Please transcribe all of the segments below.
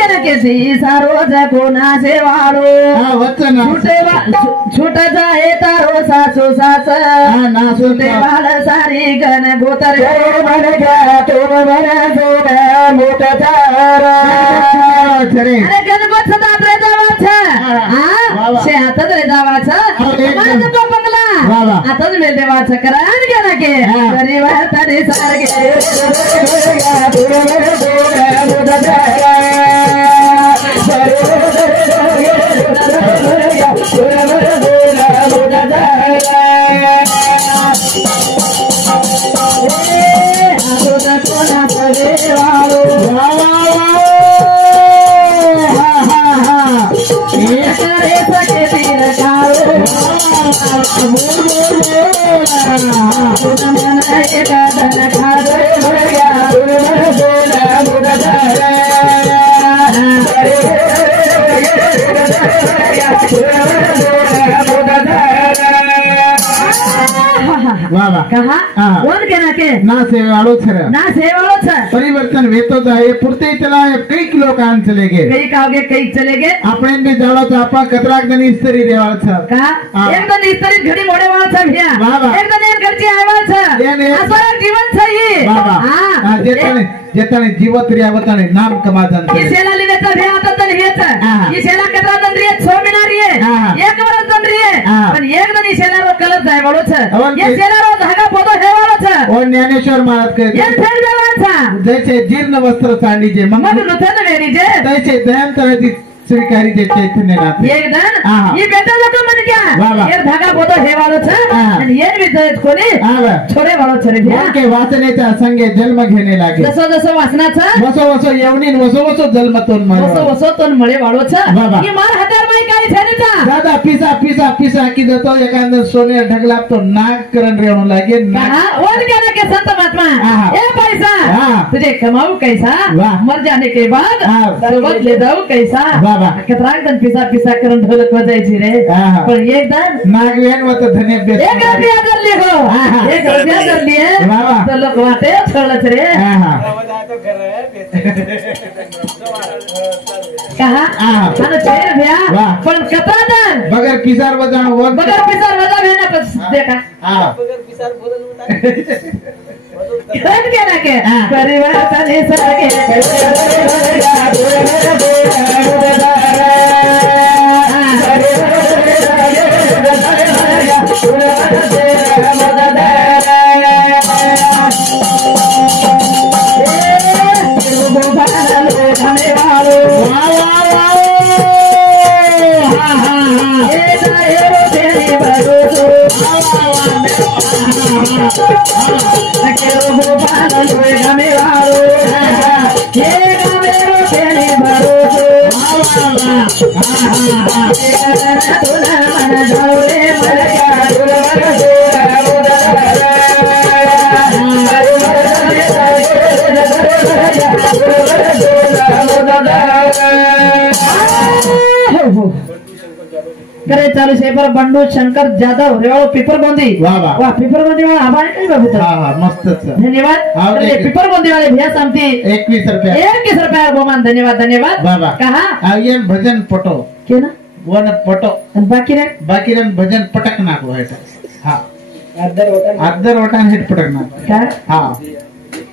केसी सारो जकोना से वालो वचन छूट जाए तारो सासू सास ना छूटे वाल सारी गन गोतर बन गया तुम बना सोना मोटा तारा अरे गन गोत सदा रे जावाचा हां शे हातात रे जावाचा माझ को बंगला हातात मे देवाचा करान गेला के परिवार तरी सारखे तुम बना सोना मोटा तारा कहा वन के ना के ना सेवाळो छरा ना सेवाळो छ परिवर्तन वेतो जाए पुरते चला कई किलो कान चले गए कई कावगे कई चले गए आपण ने जाळो तो आपा कतराक जण इस्त्री देवाळ छ का एक जण इस्त्री घडी मोडे वाळ छ भ्या एक जण एक घरची आयवाळ छ असर जीवन छ ही हां जेताने जीवत रे आवताने नाम कमाजन ये सेला लिनेचा भ्या आता तर हेच ये सेला कतरा जण रे 6 महिना रे एक वर्ष जण रे पण एक जण सेला रो कलर जाय वाळो छ ये सेला रो धागा पोतो हे वाळो छ ओ ज्ञानेश्वर महाराज के ये फेर देवाळ छ जैसे जीर्ण वस्त्र चांदी जे मग लुथन वेरी जे तैसे दयन तरह श्रीकारी जे चैतन्य नाथ एकदम ये बेटा लोक मन क्या ये धागा पोतो हे वाळो छ आणि ये विद्यात कोणी छोरे वाळो छरे भ्या के वासनेचा संगे जन्म घेणे लागे जसो जसो वासनाचा वसो वसो येवनीन वसो वसो जन्मतोन मळे वसो वसो तोन मळे वाळो छ की मार हातार माई काय छेनेचा दादा पिसा पिसा पिसा की दतो एकांदर सोने ढगला तो नाक करण रेणू लागे हां वन केला के संत महात्मा ए पैसा तुझे कमाऊ कैसा मर जाने के बाद सर्वत ले जाऊ कैसा कतराक जन पिसा पिसा करून ढोलक बजायची रे पण एकदम नागवेन वत धन्य बेस एक रुपया जल्ली हो एक रुपया जल्ली है तो लोग वाटे छोड़त रे कहा अन छेर भ्या पण कतरा जन बगर पिसार वजाण वन बगर पिसार वजा भेना पण देखा बगर पिसार बोलन उता कौन के ना के परिवार तने सके करे चालू से पर बंडू शंकर जाधव रेवाळो पिपरगोंदी वाह पिपरगोंदी वाला आभार काय बाबू हां मस्त धन्यवाद पिपरगोंदी वाले भैया सामती 21 रुपया गोमान धन्यवाद कहा ये भजन पटो के ना वन पटो बाकी रे भजन पटक नाको है हां अद्दर वटान हिट पटक नाको का हां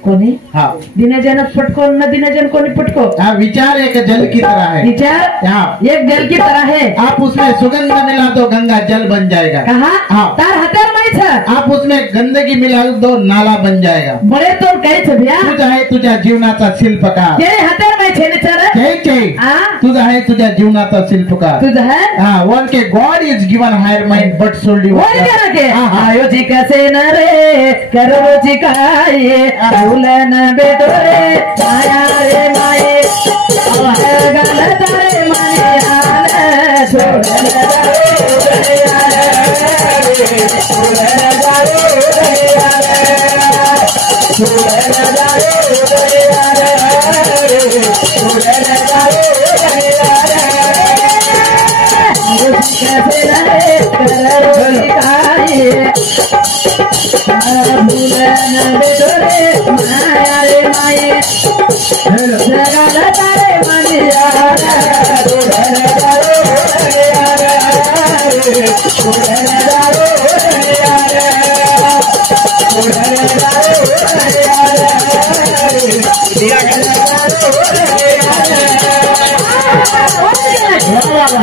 कोणी हाँ दिनजन पटको न दिनजन कोणी पटको हाँ विचार एक जल की तरह है विचार हाँ एक जल की तरह है आप उसमें सुगंध मिला दो गंगा जल बन जाएगा कहा हाँ तार हतर माई छ आप उसमें गंदगी मिला दो नाला बन जाएगा बड़े तो काय छ भ्या तुझा आहे तुझ्या जीवनाचा शिल्पकार जे हतर माई छे ने चर जय तुझा आहे तुझ्या जीवनाचा शिल्पकार तुझा है हाँ वन के God is given higher mind but sold you वन के आयो जी कैसे न रे करो जी काय उलन बेटो रे माया रे माये गलत रे माने आले छोड़ माया रे माये जगत रे मानिया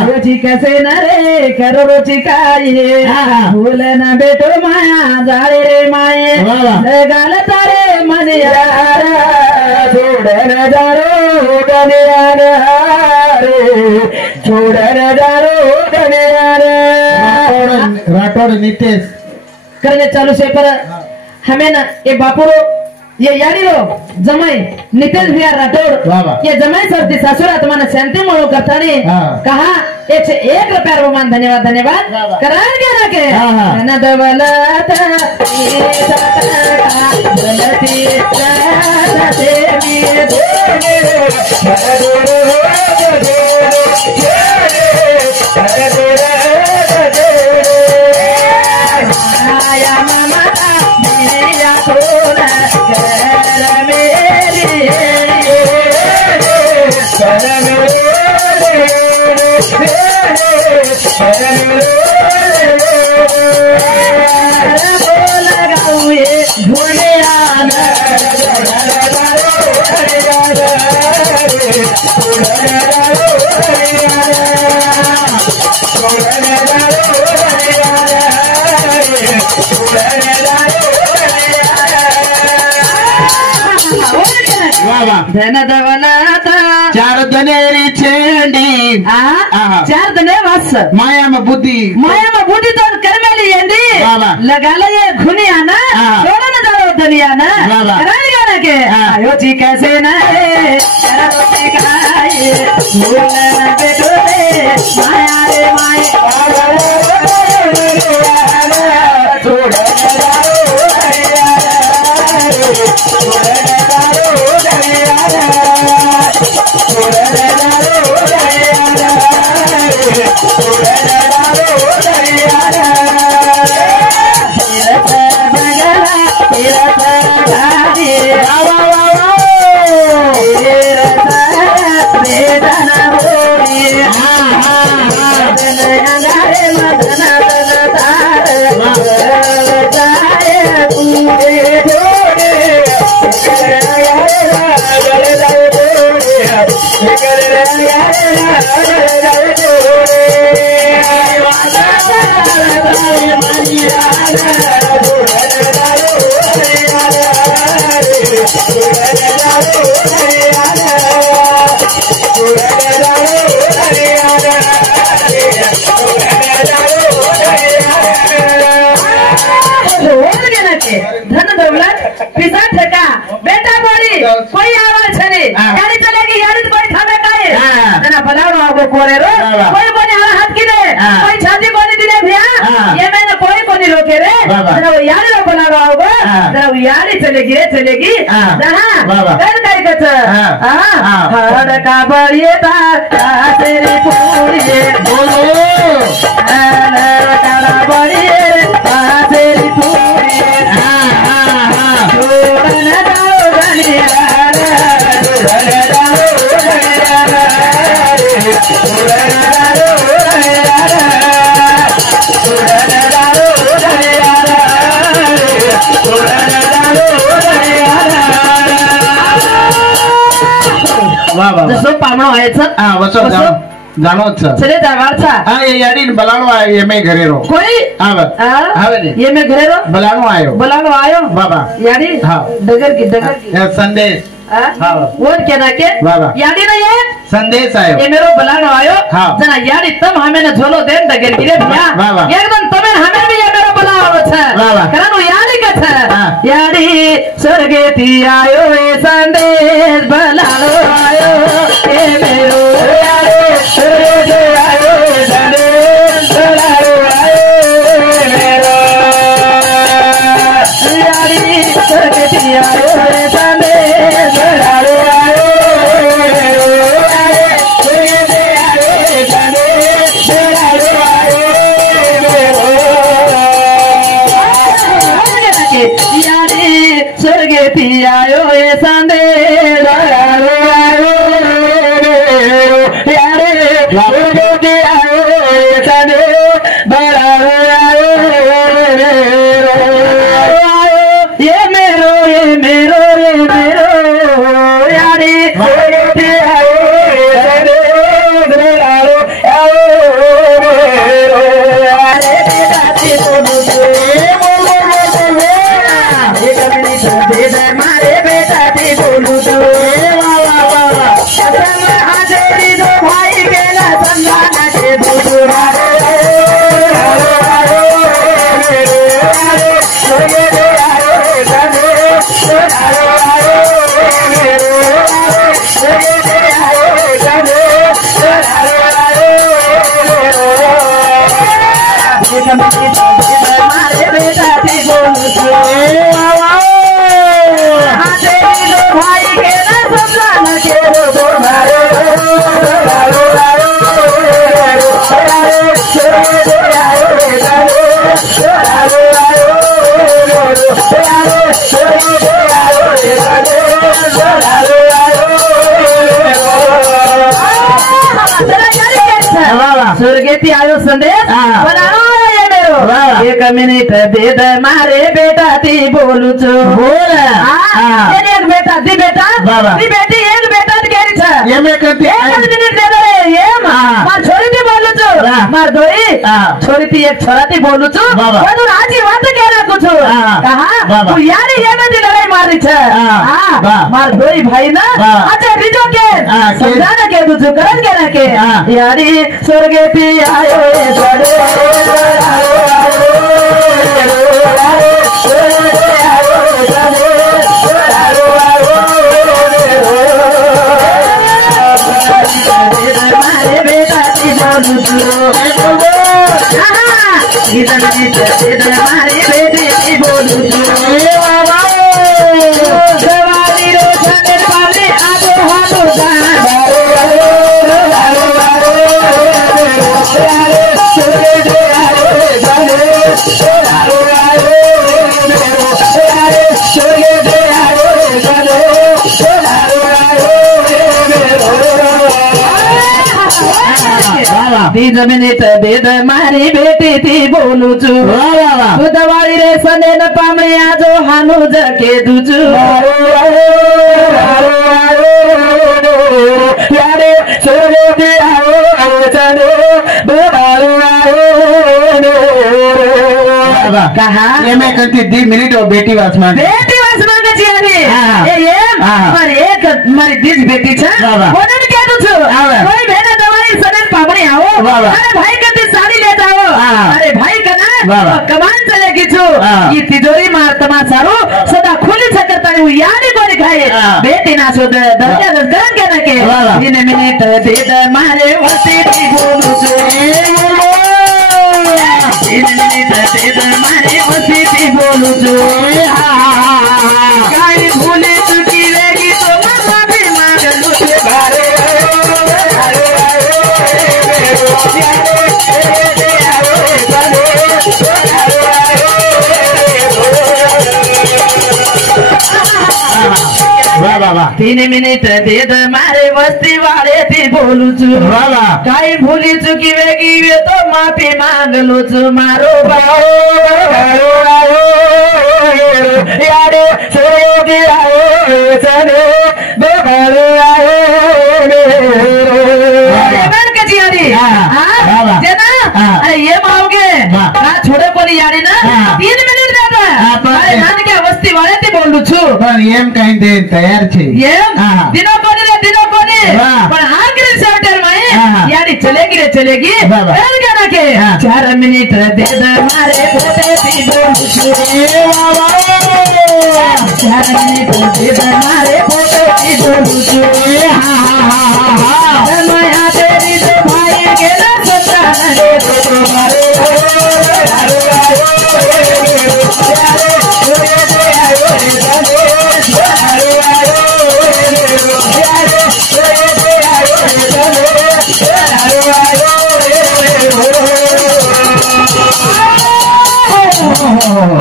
रोजी कसे न रे कर रोची काय भूल न बेटो माया जाळे रे माये गाल तारे मने यार छोड़ न जारो गनियार रे छोड़ न जारो गनियार राठौड़ नितेश करने चालू से पर हमें ना ये बापुरो ये यारी लो जमाई नितेश भैया राठौड़ ये जमाई सरती सासुरा तुम्हारा शांति मोड़ो करता नहीं कहा एक रुपया रोमान धन्यवाद धन्यवाद करान क्या ना के न दवलत धन दवलत चार धनेरी छेंडी चार धने वास माया में बुद्धि तो कर मेली येंदी लगा ले ये घुनिया ना छोड़ो न जाओ दुनिया ना रानी गाना के आयो जी कैसे न रे रोटी खाए भूल न बेटो रे माया रे माया छोड़ न जाओ धन दौलत पिता ठेका बेटा बोली कोई आवाज छे गाड़ी चलेगी गाड़ी तो कोई थामे काए जना बनाओ आगो कोरे रो कोई कोनी हाथ हाथ की दे कोई छाती कोनी दिले भैया ये मैंने कोई रोके रे जना वो यारी रो बनाओ आगो जना वो यारी चलेगी जहां कर काई कच हड़ का बड़िए ता तेरी पूरी बोलो का बड़िए तेरी पूरी जसो पामणो व्हायचं जाणोच चले दरबारचा ये याडी बलाणो आयो ये मैं घरे रो कोई आवे ने ये मैं घरे रो बलाणो आयो बाबा याडी डगर की संदेश और क्या ना के याडी ना ये संदेश आयो ये मेरो बलाणो आयो जना याडी तम हमें न झोलो देन डगर की रे भैया एकदम तमे हमें भी ये मेरो बलाणो छ कारण याडी का छ याडी स्वर्गे थी आयो ए संदेश बलाणो आयो ए मेरो स्वर्गे आयो संदेश बलाणो आयो मेरो याडी स्वर्गे थी आयो ए संदेश बलाणो आयो मेरो स्वर्गे आयो संदेश बलाणो आयो मेरो याडी स्वर्गे थी आयो ए संदेश बलाणो आयो मिनिट दे द मारे बेटा ती बोलू छु बोल एक बेटा दी बेटा दी बेटी एक बेटा केरी छ एमे कति एक मिनिट दे दे ये मार छोरी ती बोलू छु मार दोई छोरी ती एक छोरा ती बोलू छु बदु राजी बात के राखु छु कहा तू यारी ये में लड़ाई मारी छ मार दोई भाई ना अच्छा रिजो के समझाना के तू करन के ना के यारी स्वर्गे ती आयो बड़े हमारे बेटे की बोलू सवारी रोशन पाले आगे हाथों तीन मिनिट दे द मारी बेटी थी बोलू छु दवाड़ी रे सने न पामे आजो हानु जके दुजु यारे सोरे दे आओ चलो कहा ये मैं करती 2 मिनट और बेटी वासमान के चियारी ये पर एक मारी दिस बेटी छ कोन के दु छु कोई भेना दवाड़ी सने पामे आओ अरे भाई के साड़ी ले जाओ अरे भाई का ना कमान चलेगी छु ये तिजोरी मार तमाशारू सदा खुली सकता है यानी कोनी खाए बेटी ना सो दर्जा दर्जन के ना के इन मिनट दे द मारे वसी भी बोलू छु इन मिनट दे द मारे वसी भी बोलू छु काई भूले चुकी रहेगी तो माफी मांग लूं भारे तीन मिनिट दे द मारे वस्ती वाले थी बोलू छु काई भूली चुकी वेगी वे तो माफी मांग लू छु मारो यारे सोगे आओ चले बेघर आओ मन के जियारी जेना अरे ये माओगे छोड़े कोनी यारी ना 3 मिनिट देता अरे नान के वस्ती वाले थी बोलू छु પણ એમ કઈ દે તૈયાર છે એમ દિનો કોની પણ આખરી સેવટર માં यारी चलेगी फिर क्या ना के 4 मिनट दे द मारे बेटे थी बोलू छु 4 मिनट दे द मारे बेटे थी बोलू छु माया तेरी तो भाई के ना सता रे तो मारे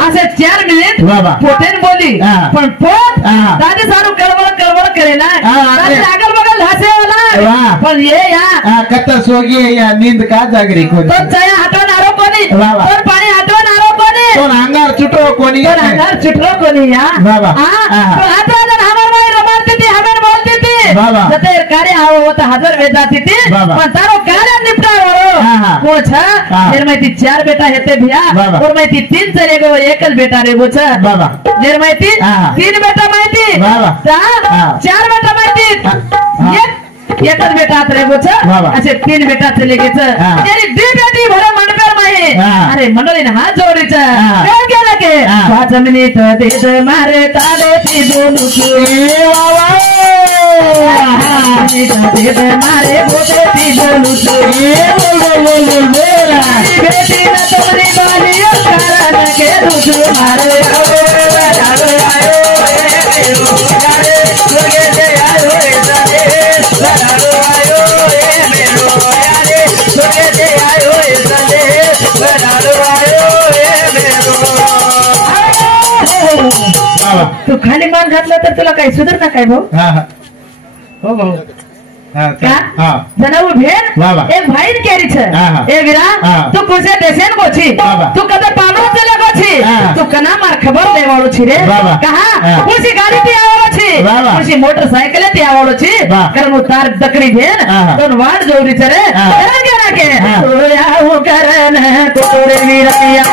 असे 4 मिनिट पोतेन बोली पण पोत दादी सारू कळवळ करेला दादी अगल बगल हसेवाला पण ये या कत्ता सोगी या नींद का जागरी कोणी तो चया हटवणारो कोणी तो पाणी हटवणारो कोणी तो अंगार चुटो कोणी तो अंगार चुटलो कोणी या तो हटवणार हमर माई रमारती थी हमें बोलती थी जते कार्य आओ होता हजर वे जाती थी पण तारो कार्य निपटावरो कोछ निर्मैती 4 बेटा हेते भिया और मैती 3 चलेगो एकल बेटा रे बोछ निर्मैती 3 बेटा मैती 4 बेटा मैती एकल बेटा रे बोछ असे 3 बेटा चले गेच तेरी 2 बेटी भरे मनकर माही अरे मनोरीन हात जोडी छ काय केला के 5 मिनिट दे दे मारे ताले ती बोलू छु दे दे मारे बोले ती बोलू छु बेटी ना तुम्हारी बालियो कारण के रुझु मारे तू खाली मान घातला तर तुला काही सुधारणा काय भाऊ हो भाऊ का जना वो भेन एक भाई केरी छे ए वीरा तू कुसे देशन को छी तू कदे पानो चले को छी तू कना मार खबर देवाळो छी रे कहा कुसी गाड़ी पे आवलो छी कुसी मोटरसाइकिल पे आवलो छी करन तार दकड़ी भेन तो वाड जोरी छे रे करा के तोया हो करन तोरे वीरया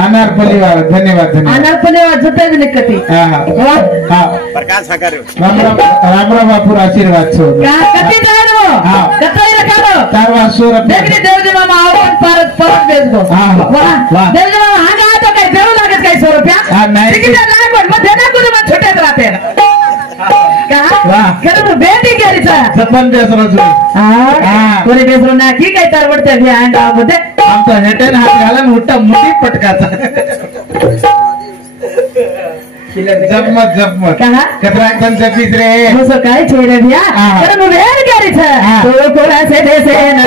अनारपली धन्यवाद अनारपली निकटी प्रकाश रामराव बापूर आशीर्वाद छो कति जानो कतई रखालो 4 वासुर देखनी देवजी मामा आवत परत बेच दो वाह देवजी मामा हागा तो काय देऊ लागत काय 100 रुपया टिकट लागत मग देना कुठे मग छोटे राहते कहा खरं बेटी केली सा सपन बेसरो कोणी बेसरो ना की काय तरवडते भी अंगा मध्ये आमचा हेटेन हात घालून मोठा मुठी पटकाचा जपमत कहा कतरा एकदम जपीस रे मुसो काय छेरे भैया खरं बेर केली सा तो कोला से देसे ना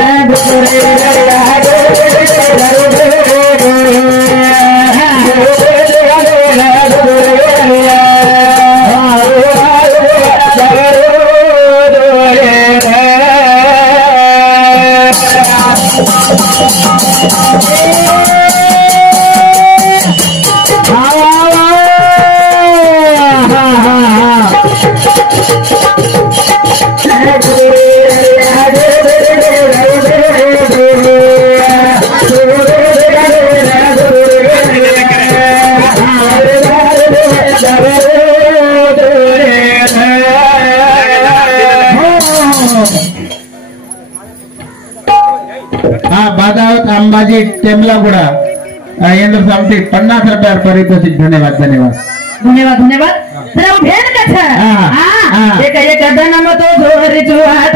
अंबाजी टेमलागुड़ा इंद्र सामती 50 रुपया परितोषिक धन्यवाद धन्यवाद धन्यवाद धन्यवाद तेरा भेन कथा एक दनम तो जोरी जुवात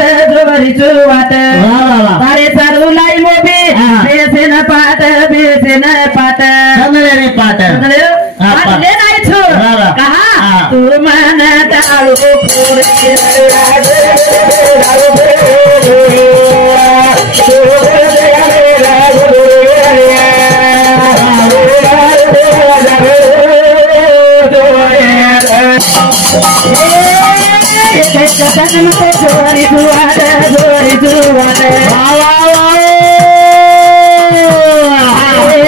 तारे सरउलाई मोबी बेसेन पाट चंदलेरी पाट ले नाई छु कहा तू मन ताळू खोरे कदम तो जोरी जुवात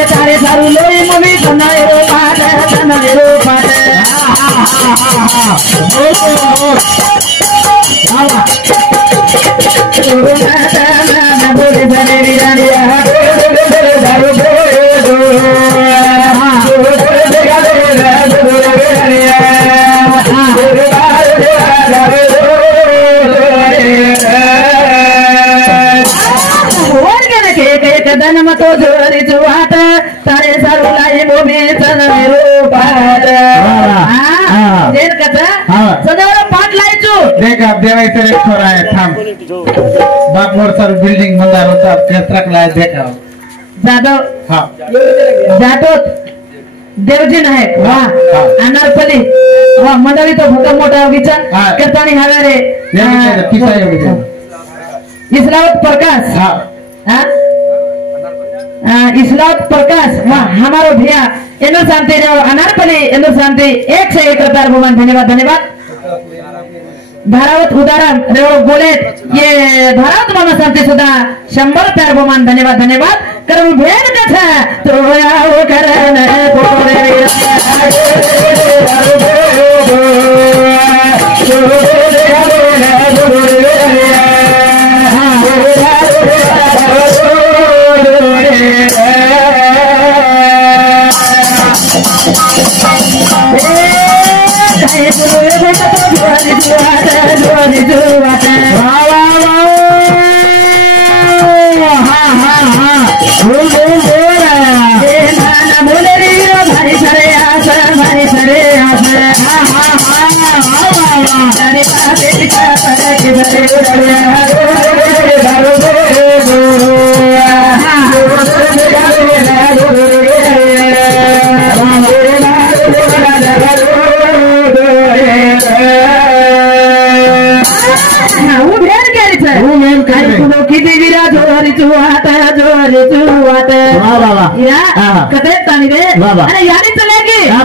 तारे सारू लोई मम्मी बनायो पाट बोले धने कदम तो जोरी जुवात तारे सरउलाई मोबी मेरो पाट देर कथा सदावर पाट लायचो देख अब देवायचं एक छोरा आहे थांब बापवर सर बिल्डिंग मंदार होता केत्रक लाय देखा जाधव हां जाटोत देवजी नायक वाह अनारपली वाह मंडळी तो भोका मोठा विचार करतानी हवे रे पिसा एवढे इस्लावत प्रकाश हां इस्लावत प्रकाश वाह हमारो भैया इंद्र शांति अनारपली इंद्र शांति 101 रुपया भगवान धन्यवाद धन्यवाद धारावत उदाहरण रेवो बोलेट ये धारावत मामा शांति सुधा 100 रुपया भगवान धन्यवाद धन्यवाद करम भेन कथा तो आओ करन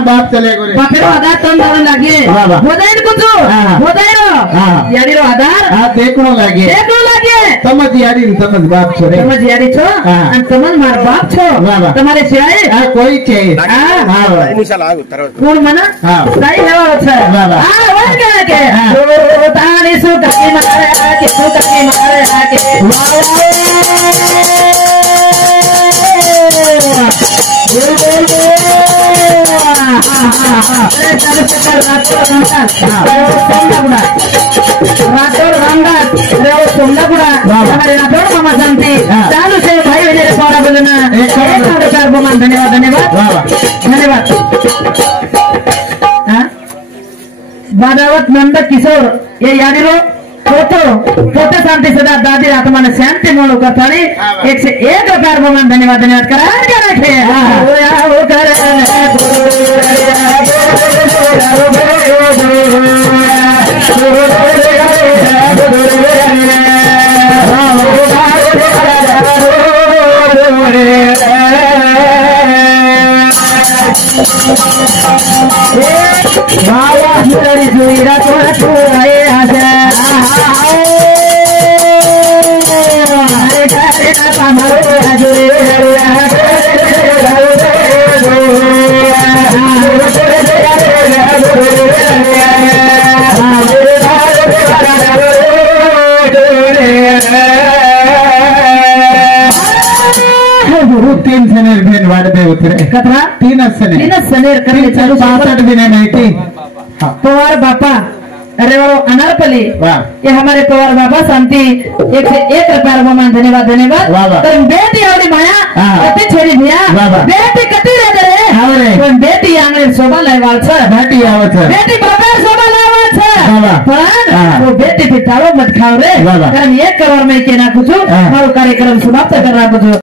बाप चले बापेरो आधार तम दान लागे बोदाइन कुछु बोदाइरो याडीरो आधार देखो लागे समझ यारी समझ बाप छो रे समझ यारी छो अन समझ मार बाप छो तुम्हारे सिवाय कोई चाहिए कौन मना सही लेवा छ वन के तानी सु ककी मारे के सु ककी मारे धन्यवाद धन्यवाद बादावत नंद किशोर ये याडीरो फोटो शांति सदा दादी आत्मा ने शांति मोलो करतानी 101 रुपया बहुमान धन्यवाद करा रखे पवार बापा अरे वो अनारपली ये हमारे पवार बाबा शांति 101 रुपया बहुमान धन्यवाद बेटी आवड़ी माया कति छोरी भैया बेटी कति रे बेटी आंगले शोभा लायवाल छ बेटी बाबा शोभा लायवाल छ पण वो बेटी पिटारो मत खाओ रे कारण 1 करोड़ में के ना कुछ मारो कार्यक्रम समाप्त कर रहा कुछ